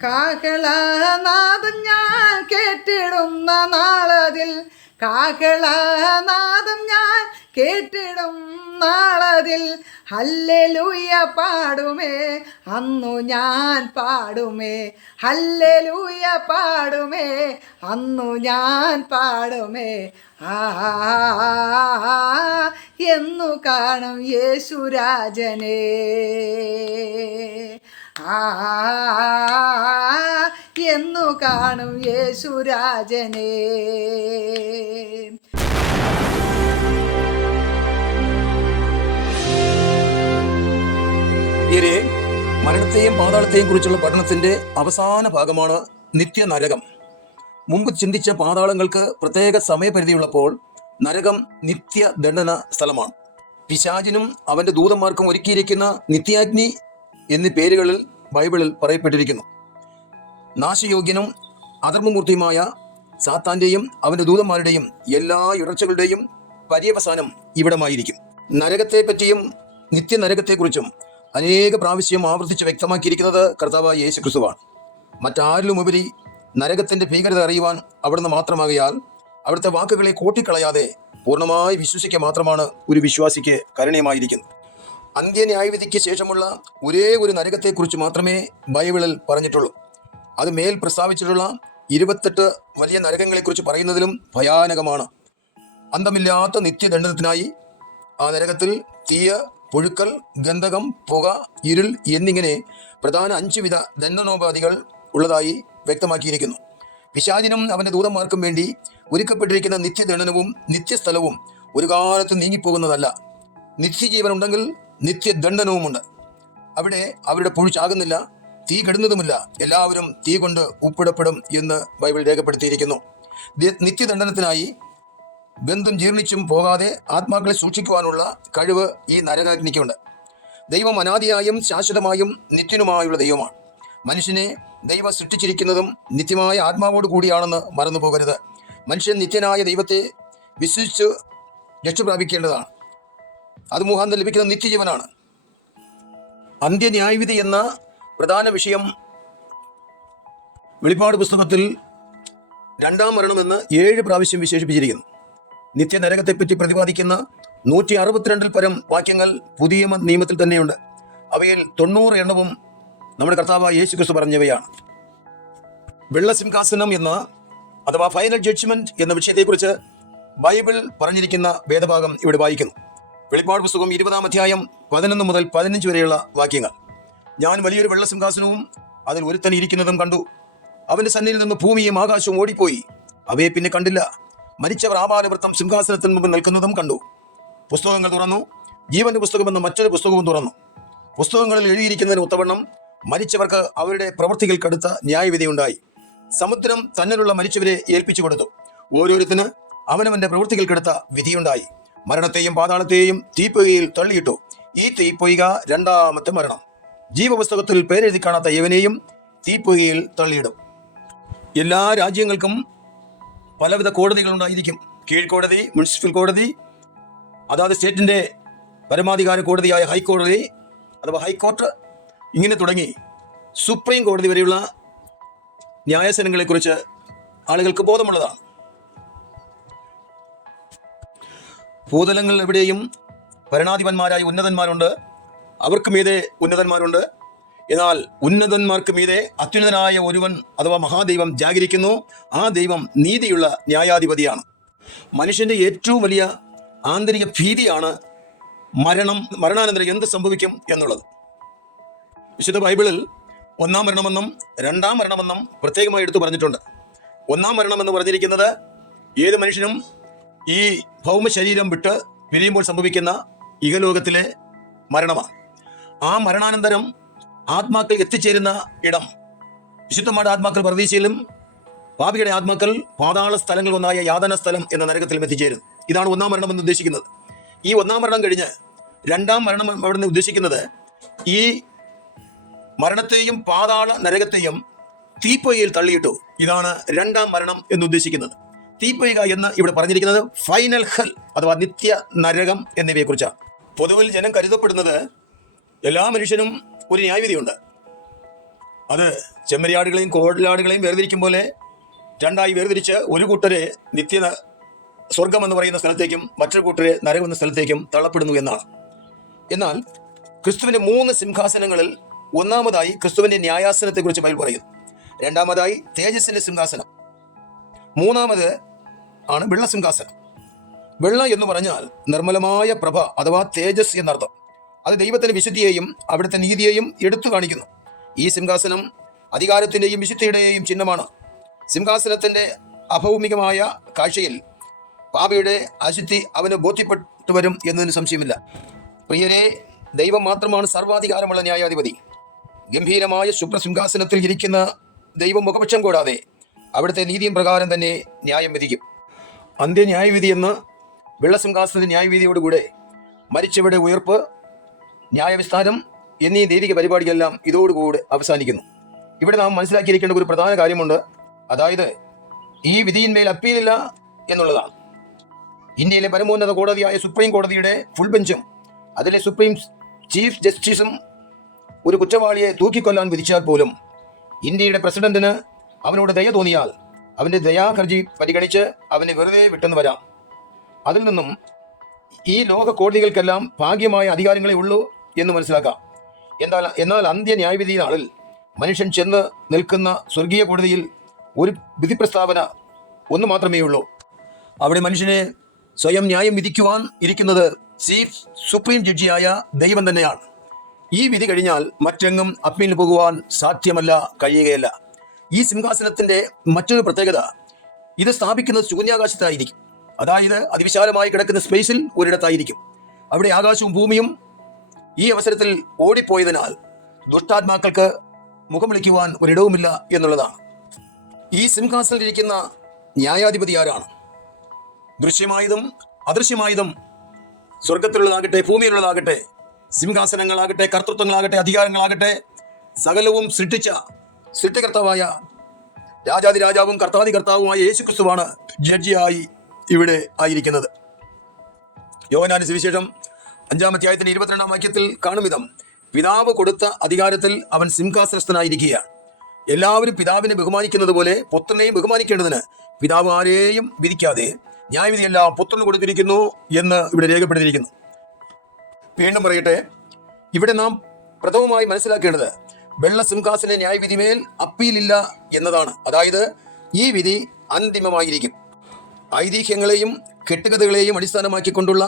കാഹളനാദം ഞാൻ കേട്ടിടുന്ന നാളതിൽ, കാഹളനാദം ഞാൻ കേട്ടിടും നാളതിൽ, ഹല്ലേലൂയ പാടുമേ അന്നു ഞാൻ പാടുമേ, ഹല്ലേലൂയ പാടുമേ അന്നു ഞാൻ പാടുമേ. എന്നു കാണും യേശുരാജനെ, എന്നു കാണും യേശുരാജനെ. ഇവരെ മരണത്തെയും പാതാളത്തെയും കുറിച്ചുള്ള പഠനത്തിന്റെ അവസാന ഭാഗമാണ് നിത്യനരകം. മുമ്പ് ചിന്തിച്ച പാതാളങ്ങൾക്ക് പ്രത്യേക സമയപരിധിയുള്ളപ്പോൾ നരകം നിത്യദണ്ഡന സ്ഥലമാണ്. പിശാചിനും അവന്റെ ദൂതന്മാർക്കും ഒരുക്കിയിരിക്കുന്ന നിത്യാഗ്നി എന്നീ പേരുകളിൽ ബൈബിളിൽ പറയപ്പെട്ടിരിക്കുന്നു. നാശയോഗ്യനും അധർമ്മമൂർത്തിയുമായ സാത്താന്റെയും അവന്റെ ദൂതന്മാരുടെയും എല്ലാ ഇടർച്ചകളുടെയും പര്യവസാനം ഇവിടമായിരിക്കും. നരകത്തെപ്പറ്റിയും നിത്യനരകത്തെക്കുറിച്ചും അനേക പ്രാവശ്യം ആവർത്തിച്ച് വ്യക്തമാക്കിയിരിക്കുന്നത് കർത്താവായ യേശു ക്രിസ്തുവാണ്. മറ്റാരിലുമുപരി നരകത്തിന്റെ ഭീകരത അറിയുവാൻ അവിടുന്ന് മാത്രമാകയാൽ അവിടുത്തെ വാക്കുകളെ കോട്ടിക്കളയാതെ പൂർണ്ണമായി വിശ്വസിക്കുക മാത്രമാണ് ഒരു വിശ്വാസിക്ക് കരുണീയമായിരിക്കുന്നത്. അന്ത്യന്യായവിധിക്ക് ശേഷമുള്ള ഒരേ ഒരു നരകത്തെക്കുറിച്ച് മാത്രമേ ബൈബിളിൽ പറഞ്ഞിട്ടുള്ളൂ. അത് മേൽ പ്രസ്താവിച്ചിട്ടുള്ള 28 വലിയ നരകങ്ങളെക്കുറിച്ച് പറയുന്നതിലും ഭയാനകമാണ്. അന്തമില്ലാത്ത നിത്യദണ്ഡനത്തിനായി ആ നരകത്തിൽ തീയ, പുഴുക്കൽ, ഗന്ധകം, പുക, ഇരുൾ എന്നിങ്ങനെ പ്രധാന 5 വിധ ദണ്ഡനോപാധികൾ ഉള്ളതായി വ്യക്തമാക്കിയിരിക്കുന്നു. പിശാചിനും അവന്റെ ദൂതന്മാർക്കും വേണ്ടി ഒരുക്കപ്പെട്ടിരിക്കുന്ന നിത്യദണ്ഡനവും നിത്യസ്ഥലവും ഒരു കാലത്ത് നീങ്ങിപ്പോകുന്നതല്ല. നിത്യജീവനുണ്ടെങ്കിൽ നിത്യദണ്ഡനവുമുണ്ട്. അവിടെ അവരുടെ പുഴു ചാകുന്നില്ല, തീ കെടുന്നതുമില്ല, എല്ലാവരും തീ കൊണ്ട് ഉപ്പിടപ്പെടും എന്ന് ബൈബിൾ രേഖപ്പെടുത്തിയിരിക്കുന്നു. നിത്യദണ്ഡനത്തിനായി ബന്ധം ജീർണിച്ചും പോകാതെ ആത്മാക്കളെ സൂക്ഷിക്കുവാനുള്ള കഴിവ് ഈ നരകാഗ്നിക്കുണ്ട്. ദൈവം അനാദിയായും ശാശ്വതമായും നിത്യനുമായുള്ള ദൈവമാണ്. മനുഷ്യനെ ദൈവം സൃഷ്ടിച്ചിരിക്കുന്നതും നിത്യമായ ആത്മാവോട് കൂടിയാണെന്ന് മറന്നു പോകരുത്. മനുഷ്യൻ നിത്യനായ ദൈവത്തെ വിശ്വസിച്ച് രക്ഷപ്രാപിക്കേണ്ടതാണ്. അത് മുഖാന്തരം ലഭിക്കുന്ന നിത്യജീവനാണ്. അന്ത്യന്യായവിധി എന്ന പ്രധാന വിഷയം വെളിപ്പാട് പുസ്തകത്തിൽ 2ാം മരണമെന്ന് 7 പ്രാവശ്യം വിശേഷിപ്പിച്ചിരിക്കുന്നു. നിത്യനരകത്തെപ്പറ്റി പ്രതിപാദിക്കുന്ന 162 പരം വാക്യങ്ങൾ പുതിയ നിയമത്തിൽ തന്നെയുണ്ട്. അവയിൽ 90 എണ്ണവും നമ്മുടെ കർത്താവായ യേശു ക്രിസ്തു പറഞ്ഞവയാണ്. വെള്ളസിംഹാസനം എന്ന അഥവാ ഫൈനൽ ജഡ്ജ്മെന്റ് എന്ന വിഷയത്തെക്കുറിച്ച് ബൈബിൾ പറഞ്ഞിരിക്കുന്ന വേദഭാഗം ഇവിടെ വായിക്കുന്നു. വെളിപ്പാട് പുസ്തകം 20-ാം അധ്യായം 11 മുതൽ 15 വരെയുള്ള വാക്യങ്ങൾ. ഞാൻ വലിയൊരു വെള്ളസിംഹാസനവും അതിൽ ഒരുത്തൻ ഇരിക്കുന്നതും കണ്ടു. അവന്റെ സന്നിധിയിൽ നിന്ന് ഭൂമിയും ആകാശവും ഓടിപ്പോയി, അവയെ പിന്നെ കണ്ടില്ല. മരിച്ചവർ ആപാലവൃത്തം സിംഹാസനത്തിന് മുമ്പ് നിൽക്കുന്നതും കണ്ടു. പുസ്തകങ്ങൾ തുറന്നു, ജീവന്റെ പുസ്തകമെന്ന മറ്റൊരു പുസ്തകവും തുറന്നു. പുസ്തകങ്ങളിൽ എഴുതിയിരിക്കുന്നതിന് ഒത്തവണ്ണം മരിച്ചവർക്ക് അവരുടെ പ്രവൃത്തികൾക്കടുത്ത ന്യായവിധിയുണ്ടായി. സമുദ്രം തന്നിലുള്ള മരിച്ചവരെ ഏൽപ്പിച്ചു കൊടുത്തു. ഓരോരുത്തന് അവനവന്റെ പ്രവൃത്തികൾക്കെടുത്ത വിധിയുണ്ടായി. മരണത്തെയും പാതാളത്തെയും തീപ്പൊയ്കയിൽ തള്ളിയിട്ടു. ഈ തീപ്പൊയ്ക 2ാമത്തെ മരണം. ജീവപുസ്തകത്തിൽ പേരെഴുതി കാണാത്ത യവനെയും തീപ്പൊയ്കയിൽ തള്ളിയിടും. എല്ലാ രാജ്യങ്ങൾക്കും പലവിധ കോടതികളുണ്ടായിരിക്കും. കീഴ്ക്കോടതി, മുനിസിപ്പൽ കോടതി, അതാത് സ്റ്റേറ്റിന്റെ പരമാധികാര കോടതിയായ ഹൈക്കോടതി അഥവാ ഹൈക്കോർട്ട്, ഇങ്ങനെ തുടങ്ങി സുപ്രീം കോടതി വരെയുള്ള ന്യായസനങ്ങളെക്കുറിച്ച് ആളുകൾക്ക് ബോധമുള്ളതാണ്. ഭൂതലങ്ങൾ എവിടെയും ഭരണാധിപന്മാരായ ഉന്നതന്മാരുണ്ട്, അവർക്ക് മീതെ ഉന്നതന്മാരുണ്ട്. എന്നാൽ ഉന്നതന്മാർക്ക് മീതെ അത്യുന്നതനായ ഒരുവൻ അഥവാ മഹാദൈവം ജാഗരിക്കുന്നു. ആ ദൈവം നീതിയുള്ള ന്യായാധിപതിയാണ്. മനുഷ്യന്റെ ഏറ്റവും വലിയ ആന്തരിക ഭീതിയാണ് മരണാനന്തരം എന്ത് സംഭവിക്കും എന്നുള്ളത്. വിശുദ്ധ ബൈബിളിൽ 1ാം മരണമെന്നും 2ാം മരണമെന്നും പ്രത്യേകമായി എടുത്തു പറഞ്ഞിട്ടുണ്ട്. 1ാം മരണം എന്ന് പറഞ്ഞിരിക്കുന്നത് ഏത് മനുഷ്യനും ഈ ഭൗമ ശരീരം വിട്ട് പിരിയുമ്പോൾ സംഭവിക്കുന്ന ഇഹലോകത്തിലെ മരണമാണ്. ആ മരണാനന്തരം ആത്മാക്കൾ എത്തിച്ചേരുന്ന ഇടം, വിശുദ്ധന്മാരുടെ ആത്മാക്കൾ പരദീസയിലും പാപിയുടെ ആത്മാക്കൾ പാതാള സ്ഥലങ്ങളിൽ ഒന്നായ യാതന സ്ഥലം എന്ന നരകത്തിലും എത്തിച്ചേരുന്നു. ഇതാണ് 1ാം മരണം എന്ന് ഉദ്ദേശിക്കുന്നത്. ഈ 1ാം മരണം കഴിഞ്ഞ് 2ാം മരണം അവിടെ നിന്ന് ഉദ്ദേശിക്കുന്നത് ഈ മരണത്തെയും പാതാള നരകത്തെയും തീപ്പൊയ്കയിൽ തള്ളിയിട്ടു. ഇതാണ് 2ാം മരണം എന്ന് ഉദ്ദേശിക്കുന്നത്. തീപ്പൊയ്ക എന്ന് ഇവിടെ പറഞ്ഞിരിക്കുന്നത് ഫൈനൽ ഹെൽ അഥവാ നിത്യ നരകം എന്നിവയെ കുറിച്ചാണ്. പൊതുവിൽ ജനം കരുതപ്പെടുന്നത് എല്ലാ മനുഷ്യനും ഒരു ന്യായവിധിയുണ്ട്. അത് ചെമ്മരിയാടുകളെയും കോടലാടുകളെയും വേർതിരിക്കും പോലെ രണ്ടായി വേർതിരിച്ച് ഒരു കൂട്ടരെ സ്വർഗം എന്ന് പറയുന്ന സ്ഥലത്തേക്കും മറ്റൊരു കൂട്ടരെ നരകം എന്ന സ്ഥലത്തേക്കും തള്ളപ്പെടുന്നു എന്നാണ്. എന്നാൽ ക്രിസ്തുവിന്റെ 3 സിംഹാസനങ്ങളിൽ ഒന്നാമതായി ക്രിസ്തുവിന്റെ ന്യായാസനത്തെക്കുറിച്ച് ബൈബിൾ പറയുന്നു. രണ്ടാമതായി തേജസ്സിന്റെ സിംഹാസനം. മൂന്നാമത് ആണ് വെള്ള സിംഹാസനം. വെള്ള എന്ന് പറഞ്ഞാൽ നിർമ്മലമായ പ്രഭ അഥവാ തേജസ് എന്നർത്ഥം. അത് ദൈവത്തിന്റെ വിശുദ്ധിയെയും അവിടുത്തെ നീതിയെയും എടുത്തു കാണിക്കുന്നു. ഈ സിംഹാസനം അധികാരത്തിന്റെയും വിശുദ്ധിയുടെയും ചിഹ്നമാണ്. സിംഹാസനത്തിന്റെ അഭൗമികമായ കാഴ്ചയിൽ പാപിയുടെ അശുദ്ധി അവന് ബോധ്യപ്പെട്ടു വരും എന്നതിന് സംശയമില്ല. പ്രിയരെ, ദൈവം മാത്രമാണ് സർവാധികാരമുള്ള ന്യായാധിപതി. ഗംഭീരമായ ശുഭ്രസിംഹാസനത്തിൽ ഇരിക്കുന്ന ദൈവം മുഖപക്ഷം കൂടാതെ അവിടുത്തെ നീതിയും പ്രകാരം തന്നെ ന്യായം വിധിക്കും. അന്ത്യന്യായവിധി എന്ന വെള്ളസിംഹാസനത്തിന്റെ ന്യായവിധിയോടുകൂടെ മരിച്ചവരുടെ ഉയർപ്പ്, ന്യായവിസ്താരം എന്നീ ദൈവിക പരിപാടികളെല്ലാം ഇതോടുകൂടെ അവസാനിക്കുന്നു. ഇവിടെ നാം മനസ്സിലാക്കിയിരിക്കേണ്ട ഒരു പ്രധാന കാര്യമുണ്ട്. അതായത് ഈ വിധിയിന്മേൽ അപ്പീലില്ല എന്നുള്ളതാണ്. ഇന്ത്യയിലെ പരമോന്നത കോടതിയായ സുപ്രീം കോടതിയുടെ ഫുൾ ബെഞ്ചും അതിലെ സുപ്രീം ചീഫ് ജസ്റ്റിസും ഒരു കുറ്റവാളിയെ തൂക്കിക്കൊല്ലാൻ വിധിച്ചാൽ പോലും ഇന്ത്യയുടെ പ്രസിഡന്റിന് അവനോട് ദയ തോന്നിയാൽ അവന്റെ ദയാഹർജി പരിഗണിച്ച് അവനെ വെറുതെ വിട്ടെന്ന് വരാം. അതിൽ നിന്നും ഈ ലോക കോടതികൾക്കെല്ലാം ഭാഗ്യമായ അധികാരങ്ങളെ ഉള്ളൂ എന്ന് മനസ്സിലാക്കാം. എന്നാൽ അന്ത്യ ന്യായവിധി നാളിൽ മനുഷ്യൻ ചെന്ന് നിൽക്കുന്ന സ്വർഗീയ കോടതിയിൽ ഒരു വിധി പ്രസ്താവന ഒന്ന് മാത്രമേ ഉള്ളൂ. അവിടെ മനുഷ്യനെ സ്വയം ന്യായം വിധിക്കുവാൻ ഇരിക്കുന്നത് ചീഫ് സുപ്രീം ജഡ്ജിയായ ദൈവം തന്നെയാണ്. ഈ വിധി കഴിഞ്ഞാൽ മറ്റെങ്ങും അപ്പീലിന് പോകുവാൻ സാധ്യമല്ല, കഴിയുകയല്ല. ഈ സിംഹാസനത്തിന്റെ മറ്റൊരു പ്രത്യേകത, ഇത് സ്ഥാപിക്കുന്നത് ശൂന്യാകാശത്തായിരിക്കും. അതായത് അതിവിശാലമായി കിടക്കുന്ന സ്പേസിൽ ഒരിടത്തായിരിക്കും. അവിടെ ആകാശവും ഭൂമിയും ഈ അവസരത്തിൽ ഓടിപ്പോയതിനാൽ ദുഷ്ടാത്മാക്കൾക്ക് മുഖം വിളിക്കുവാൻ ഒരിടവുമില്ല എന്നുള്ളതാണ്. ഈ സിംഹാസനത്തിലിരിക്കുന്ന ന്യായാധിപതി ആരാണ്? ദൃശ്യമായതും അദൃശ്യമായതും, സ്വർഗത്തിലുള്ളതാകട്ടെ ഭൂമിയിലുള്ളതാകട്ടെ, സിംഹാസനങ്ങളാകട്ടെ കർത്തൃത്വങ്ങളാകട്ടെ അധികാരങ്ങളാകട്ടെ, സകലവും സൃഷ്ടിച്ച സൃഷ്ടികർത്താവായ രാജാതിരാജാവും കർത്താവുമായ യേശുക്രിസ്തുവാണ് ജഡ്ജിയായി ഇവിടെ ആയിരിക്കുന്നത്. യോഹന്നാന്റെ സുവിശേഷം 5-ാം അധ്യായത്തിന്റെ 22-ാം വാക്യത്തിൽ കാണും വിധം, പിതാവ് കൊടുത്ത അധികാരത്തിൽ അവൻ സിംഹാസനസ്ഥനായിരിക്കുകയാണ്. എല്ലാവരും പിതാവിനെ ബഹുമാനിക്കുന്നത് പോലെ പുത്രനെയും ബഹുമാനിക്കേണ്ടതിന് പിതാവ് ആരെയും വിധിക്കാതെ ന്യായവിധിയെല്ലാം പുത്രന് കൊടുത്തിരിക്കുന്നു എന്ന് ഇവിടെ രേഖപ്പെടുത്തിയിരിക്കുന്നു. വീണ്ടും പറയട്ടെ, ഇവിടെ നാം പ്രഥമമായി മനസ്സിലാക്കേണ്ടത് വെള്ള സിംഹാസന ന്യായവിധിമേൽ അപ്പീലില്ല എന്നതാണ്. അതായത് ഈ വിധി അന്തിമമായിരിക്കും. ഐതിഹ്യങ്ങളെയും കെട്ടുകഥകളെയും അടിസ്ഥാനമാക്കിക്കൊണ്ടുള്ള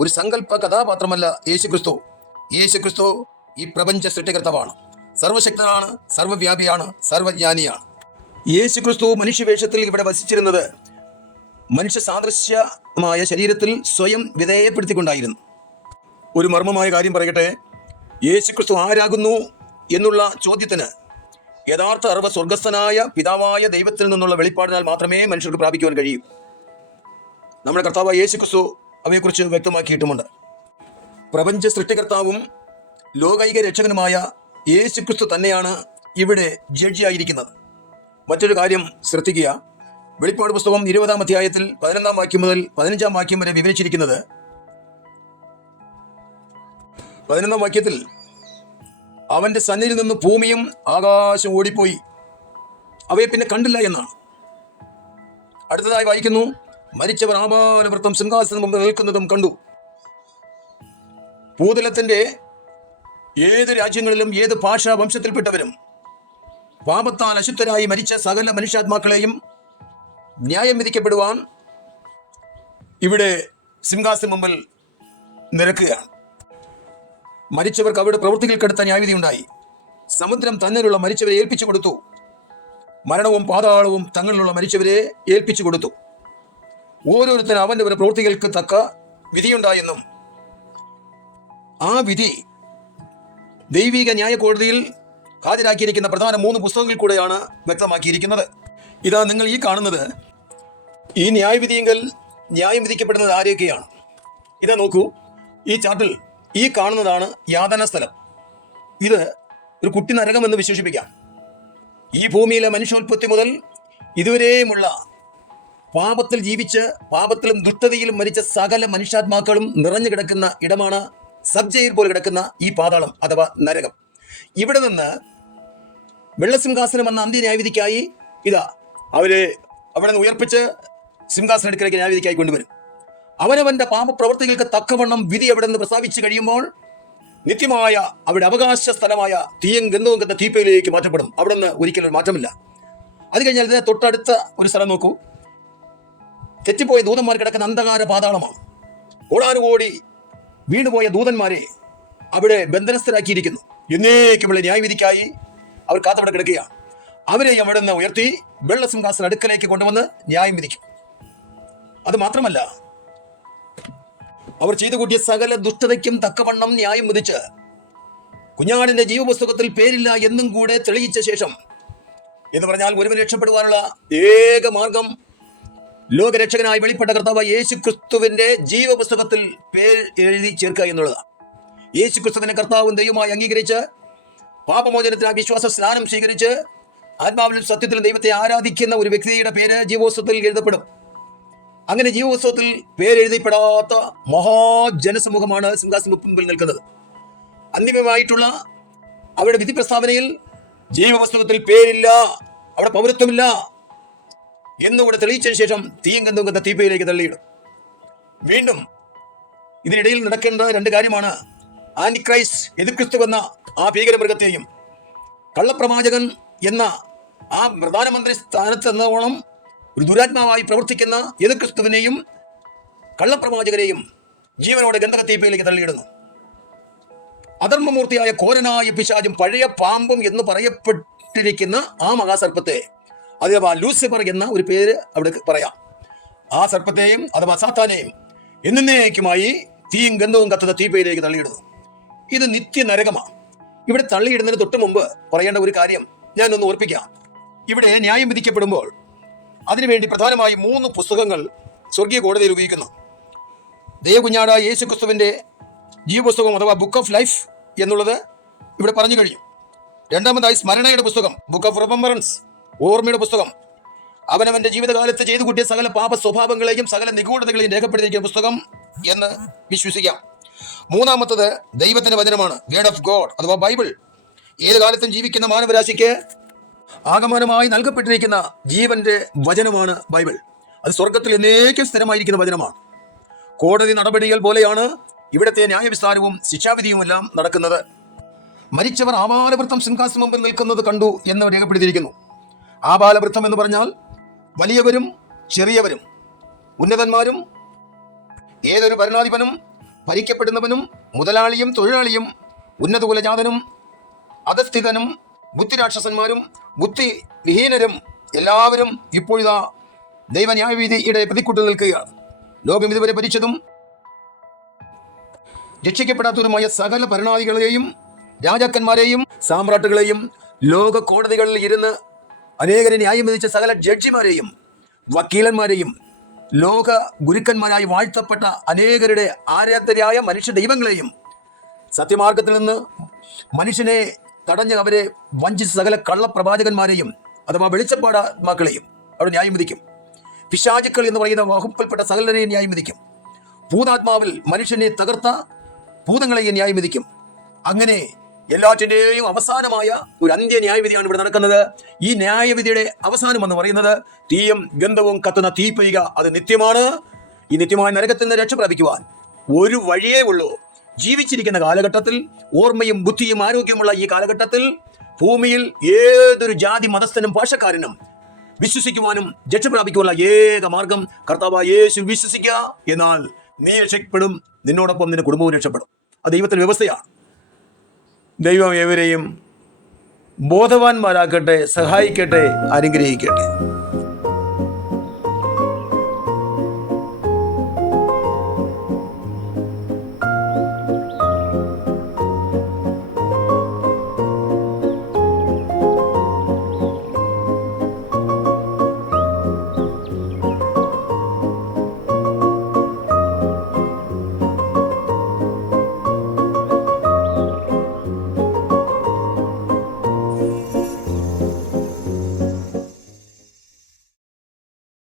ഒരു സങ്കല്പ കഥാപാത്രമല്ല യേശുക്രിസ്തു. യേശുക്രിസ്തു ഈ പ്രപഞ്ച സൃഷ്ടികർത്താവാണ്, സർവശക്തനാണ്, സർവ്വവ്യാപിയാണ്, സർവജ്ഞാനിയാണ്. യേശുക്രിസ്തു മനുഷ്യവേഷത്തിൽ ഇവിടെ വസിച്ചിരുന്നത് മനുഷ്യ സാദൃശ്യമായ ശരീരത്തിൽ സ്വയം വിധേയപ്പെടുത്തിക്കൊണ്ടായിരുന്നു. ഒരു മർമ്മമായ കാര്യം പറയട്ടെ, യേശുക്രിസ്തു ആരാകുന്നു എന്നുള്ള ചോദ്യത്തിന് യഥാർത്ഥ അറിവ് സ്വർഗസ്ഥനായ പിതാവായ ദൈവത്തിൽ നിന്നുള്ള വെളിപ്പാടിനാൽ മാത്രമേ മനുഷ്യർക്ക് പ്രാപിക്കുവാൻ കഴിയൂ. നമ്മുടെ കർത്താവായ യേശുക്രിസ്തു അവയെക്കുറിച്ച് വ്യക്തമാക്കിയിട്ടുമുണ്ട്. പ്രപഞ്ച സൃഷ്ടികർത്താവും ലോകൈക രക്ഷകനുമായ യേശുക്രിസ്തു തന്നെയാണ് ഇവിടെ ജഡ്ജിയായിരിക്കുന്നത്. മറ്റൊരു കാര്യം ശ്രദ്ധിക്കുക. വെളിപ്പാട് പുസ്തകം 20-ാം അധ്യായത്തിൽ 11-ാം വാക്യം മുതൽ 15-ാം വാക്യം വരെ വിവരിച്ചിരിക്കുന്നത്, 11-ാം വാക്യത്തിൽ അവന്റെ സന്നിധിയിൽ നിന്ന് ഭൂമിയും ആകാശം ഓടിപ്പോയി, അവയെ പിന്നെ കണ്ടില്ല എന്നാണ്. അടുത്തതായി വായിക്കുന്നു, മരിച്ചവർ ആപാലവൃത്തം സിംഹാസനം മുമ്പ് നിൽക്കുന്നതും കണ്ടു. ഭൂതലത്തിന്റെ ഏത് രാജ്യങ്ങളിലും ഏത് ഭാഷാ വംശത്തിൽപ്പെട്ടവരും പാപത്താൽ അശുദ്ധരായി മരിച്ച സകല മനുഷ്യാത്മാക്കളെയും ന്യായം വിധിക്കപ്പെടുവാൻ ഇവിടെ സിംഹാസനം മുമ്പിൽ നിരക്കുകയാണ്. മരിച്ചവർക്ക് അവരുടെ പ്രവൃത്തികൾക്കടുത്ത ന്യായവിധി ഉണ്ടായി. സമുദ്രം തന്നിലുള്ള മരിച്ചവരെ ഏൽപ്പിച്ചു കൊടുത്തു. മരണവും പാതാളവും തങ്ങളിലുള്ള മരിച്ചവരെ ഏൽപ്പിച്ചു കൊടുത്തു. ഓരോരുത്തരും അവൻ്റെ പ്രവൃത്തികൾക്ക് തക്ക വിധിയുണ്ടായെന്നും ആ വിധി ദൈവിക ന്യായ കോടതിയിൽ ഹാജരാക്കിയിരിക്കുന്ന പ്രധാന 3 പുസ്തകങ്ങളിൽ കൂടെയാണ് വ്യക്തമാക്കിയിരിക്കുന്നത്. ഇതാ നിങ്ങൾ ഈ കാണുന്നത്, ഈ ന്യായവിധിയെങ്കിൽ ന്യായം വിധിക്കപ്പെടുന്നത് ആരെയൊക്കെയാണ്? ഇതാ നോക്കൂ, ഈ ചാർട്ടിൽ ഈ കാണുന്നതാണ് യാതന സ്ഥലം. ഇത് ഒരു കുട്ടി നരകമെന്ന് വിശേഷിപ്പിക്കാം. ഈ ഭൂമിയിലെ മനുഷ്യോൽപത്തി മുതൽ ഇതുവരെയുമുള്ള പാപത്തിൽ ജീവിച്ച് പാപത്തിലും ദുഷ്ടതയിലും മരിച്ച സകല മനുഷ്യാത്മാക്കളും നിറഞ്ഞു കിടക്കുന്ന ഇടമാണ് സബ് ജയിൽ പോലെ കിടക്കുന്ന ഈ പാതാളം അഥവാ നരകം. ഇവിടെ നിന്ന് വെള്ളസിംഹാസനം എന്ന അന്ത്യന്യായവിധിക്കായി ഇതാ അവരെ അവിടെ നിന്ന് ഉയർപ്പിച്ച് സിംഹാസനം അടുക്കലേക്ക് ന്യായവിധിക്കായി കൊണ്ടുവരും. അവനവന്റെ പാപപ്രവർത്തികൾക്ക് തക്കവണ്ണം വിധി അവിടെ നിന്ന് പ്രസ്താവിച്ച് കഴിയുമ്പോൾ നിത്യമായ അവിടെ അവകാശ സ്ഥലമായ തീയും ഗന്ധവും കണ്ട തീപ്പയിലേക്ക് മാറ്റപ്പെടും. അവിടെ നിന്ന് ഒരിക്കലും മാറ്റമില്ല. അത് കഴിഞ്ഞാൽ ഇതിനെ തൊട്ടടുത്ത ഒരു സ്ഥലം നോക്കൂ. തെറ്റിപ്പോയ ദൂതന്മാർ കിടക്കുന്ന അന്ധകാര പാതാളമാണ്. കോടാനുകോടി വീണുപോയ ദൂതന്മാരെ അവിടെ ബന്ധനസ്ഥരാക്കിയിരിക്കുന്നു. എന്നേക്കുമുള്ള ന്യായവിധിക്കായി അവർ കാത്തവിടെ കിടക്കുകയാണ്. അവരെ അവിടെ നിന്ന് ഉയർത്തി വെള്ളസിംഹാസനം അടുക്കലേക്ക് കൊണ്ടുവന്ന് ന്യായം വിധിക്കും. അത് മാത്രമല്ല, അവർ ചെയ്തു കൂട്ടിയ സകല ദുഷ്ടതയ്ക്കും തക്കവണ്ണം ന്യായം വിധിച്ച് കുഞ്ഞാടിന്റെ ജീവപുസ്തകത്തിൽ പേരില്ല എന്നും കൂടെ തെളിയിച്ച ശേഷം, എന്ന് പറഞ്ഞാൽ ഒരുവൻ രക്ഷപ്പെടുവാനുള്ള ഏക മാർഗം ലോകരക്ഷകനായി വെളിപ്പെട്ട കർത്താവ് യേശു ക്രിസ്തുവിന്റെ ജീവപുസ്തകത്തിൽ പേര് എഴുതി ചേർക്കുക എന്നുള്ളതാണ്. യേശു ക്രിസ്തുവിനെ കർത്താവും ദൈവമായി അംഗീകരിച്ച് പാപമോചനത്തിനായി വിശ്വാസ സ്നാനം സ്വീകരിച്ച് ആത്മാവിലും സത്യത്തിലും ദൈവത്തെ ആരാധിക്കുന്ന ഒരു വ്യക്തിയുടെ പേര് ജീവപുസ്തകത്തിൽ എഴുതപ്പെടും. അങ്ങനെ ജീവപുസ്തകത്തിൽ പേരെഴുതപ്പെടാത്ത മഹാജനസമൂഹമാണ് സിംഹാസന മുമ്പിൽ നിൽക്കുന്നത്. അന്തിമമായിട്ടുള്ള അവരുടെ വിധി പ്രസ്താവനയിൽ ജീവപുസ്തകത്തിൽ പേരില്ല, അവിടെ പൗരത്വമില്ല എന്നുകൂടെ തെളിയിച്ചതിന് ശേഷം തീയും ഗന്ധവും കണ്ട തീപ്പയിലേക്ക് തള്ളിയിടും. വീണ്ടും ഇതിനിടയിൽ നടക്കേണ്ട രണ്ട് കാര്യമാണ്. ആന്റിക്രൈസ്റ്റ്, എതിർക്രിസ്തു എന്ന ആ ഭീകരമൃഗത്തെയും കള്ളപ്രവാചകൻ എന്ന ആ പ്രധാനമന്ത്രി സ്ഥാനത്ത് എന്നോളം ഒരു ദുരാത്മാവായി പ്രവർത്തിക്കുന്ന എതിർക്രിസ്തുവിനെയും കള്ളപ്രവാചകരെയും ജീവനോടെ ഗന്ധകത്തീപ്പയിലേക്ക് തള്ളിയിടുന്നു. അധർമ്മമൂർത്തിയായ ഘോരനായ പിശാചും പഴയ പാമ്പും എന്ന് പറയപ്പെട്ടിരിക്കുന്ന ആ മഹാസർപ്പത്തെ, അഥവാ ലൂസിഫർ എന്ന ഒരു പേര് അവിടെ പറയാം, ആ സർപ്പത്തെയും അഥവാ സാത്താനെയും എന്നേക്കുമായി തീയും ഗന്ധവും കത്തുന്ന തീപ്പയിലേക്ക് തള്ളിയിടുന്നു. ഇത് നിത്യനരകമാണ്. ഇവിടെ തള്ളിയിടുന്നതിന് തൊട്ട് മുമ്പ് പറയേണ്ട ഒരു കാര്യം ഞാനൊന്ന് ഓർപ്പിക്കാം. ഇവിടെ ന്യായം വിധിക്കപ്പെടുമ്പോൾ അതിനുവേണ്ടി പ്രധാനമായി 3 പുസ്തകങ്ങൾ സ്വർഗീയ കോടതിയിൽ ഉപയോഗിക്കുന്നു. ദൈവകുഞ്ഞാടായ യേശു ക്രിസ്തുവിന്റെ ജീവപുസ്തകം അഥവാ ബുക്ക് ഓഫ് ലൈഫ് എന്നുള്ളത് ഇവിടെ പറഞ്ഞു കഴിഞ്ഞു. രണ്ടാമതായി സ്മരണയുടെ പുസ്തകം, ബുക്ക് ഓഫ് റിമംബറൻസ്, ഓർമ്മയുടെ പുസ്തകം, അവനവന്റെ ജീവിതകാലത്ത് ചെയ്തു കൂട്ടിയ സകല പാപ സ്വഭാവങ്ങളെയും സകല നിഗൂഢതകളെയും രേഖപ്പെടുത്തിയിരിക്കുന്ന പുസ്തകം എന്ന് വിശ്വസിക്കാം. മൂന്നാമത്തത് ദൈവത്തിന്റെ വചനമാണ്, വേർഡ് ഓഫ് ഗോഡ് അഥവാ ബൈബിൾ. ഏത് കാലത്തും ജീവിക്കുന്ന മാനവരാശിക്ക് ആഗമനമായി നൽകപ്പെട്ടിരിക്കുന്ന ജീവന്റെ വചനമാണ് ബൈബിൾ. അത് സ്വർഗത്തിൽ എന്നേക്കും സ്ഥിരമായിരിക്കുന്ന വചനമാണ്. കോടതി നടപടികൾ പോലെയാണ് ഇവിടുത്തെ ന്യായവിസ്താരവും ശിക്ഷാവിധിയുമെല്ലാം നടക്കുന്നത്. മരിച്ചവർ ആബാലവൃത്തം സിംഹാസനം മുമ്പിൽ നിൽക്കുന്നത് കണ്ടു എന്ന് രേഖപ്പെടുത്തിയിരിക്കുന്നു. ആബാലവൃത്തം എന്ന് പറഞ്ഞാൽ വലിയവരും ചെറിയവരും, ഉന്നതന്മാരും, ഏതൊരു ഭരണാധിപനും ഭരിക്കപ്പെടുന്നവനും, മുതലാളിയും തൊഴിലാളിയും, ഉന്നത കുലജാതനും അധസ്ഥിതനും, ബുദ്ധിരാക്ഷസന്മാരും ബുദ്ധിവിഹീനരും എല്ലാവരും ഇപ്പോഴിതാ ദൈവന്യായവിധിയുടെ പ്രതിക്കൂട്ടിൽ നിൽക്കുകയാണ്. ലോകം ഇതുവരെ ഭരിച്ചതും രക്ഷിക്കപ്പെടാത്തതുമായ സകല ഭരണാധികളെയും രാജാക്കന്മാരെയും സാമ്രാട്ടുകളെയും ലോക കോടതികളിൽ ഇരുന്ന് അനേകരെ ന്യായം വിധിച്ച സകല ജഡ്ജിമാരെയും വക്കീലന്മാരെയും ലോക ഗുരുക്കന്മാരായി വാഴ്ത്തപ്പെട്ട അനേകരുടെ ആരാധ്യരായ മനുഷ്യ ദൈവങ്ങളെയും സത്യമാർഗത്തിൽ നിന്ന് മനുഷ്യനെ തടഞ്ഞ് അവരെ വഞ്ചിച്ച സകല കള്ളപ്രവാചകന്മാരെയും അഥവാ വെളിച്ചപ്പാടാത്മാക്കളെയും അവിടെ ന്യായം വിധിക്കും. പിശാചുക്കൾ എന്ന് പറയുന്ന വകുപ്പിൽപ്പെട്ട സകലരെയും ന്യായം വിധിക്കും. ഭൂതാത്മാവിൽ മനുഷ്യനെ തകർത്ത ഭൂതങ്ങളെയും ന്യായം വിധിക്കും. അങ്ങനെ എല്ലാറ്റിൻ്റെയും അവസാനമായ ഒരു അന്ത്യ ന്യായവിധിയാണ് ഇവിടെ നടക്കുന്നത്. ഈ ന്യായവിധിയുടെ അവസാനം എന്ന് പറയുന്നത് തീയും ഗന്ധവും കത്തുന്ന തീപ്പൊയ്ക. അത് നിത്യമാണ്. ഈ നിത്യമായ നരകത്തിൽ നിന്ന് രക്ഷ പ്രാപിക്കുവാൻ ഒരു വഴിയേ ഉള്ളൂ. ജീവിച്ചിരിക്കുന്ന കാലഘട്ടത്തിൽ, ഓർമ്മയും ബുദ്ധിയും ആരോഗ്യമുള്ള ഈ കാലഘട്ടത്തിൽ, ഭൂമിയിൽ ഏതൊരു ജാതി മതസ്ഥനും ഭാഷക്കാരനും വിശ്വസിക്കുവാനും രക്ഷ പ്രാപിക്കുവാനുള്ള ഏക മാർഗം കർത്താവായ യേശു വിശ്വസിക്കുക. എന്നാൽ നീ രക്ഷപ്പെടും, നിന്നോടൊപ്പം നിന്റെ കുടുംബവും രക്ഷപ്പെടും. അത് ദൈവത്തിന്റെ വ്യവസ്ഥയാണ്. ദൈവം ഏവരെയും ബോധവാന്മാരാക്കട്ടെ, സഹായിക്കട്ടെ, അനുഗ്രഹിക്കട്ടെ.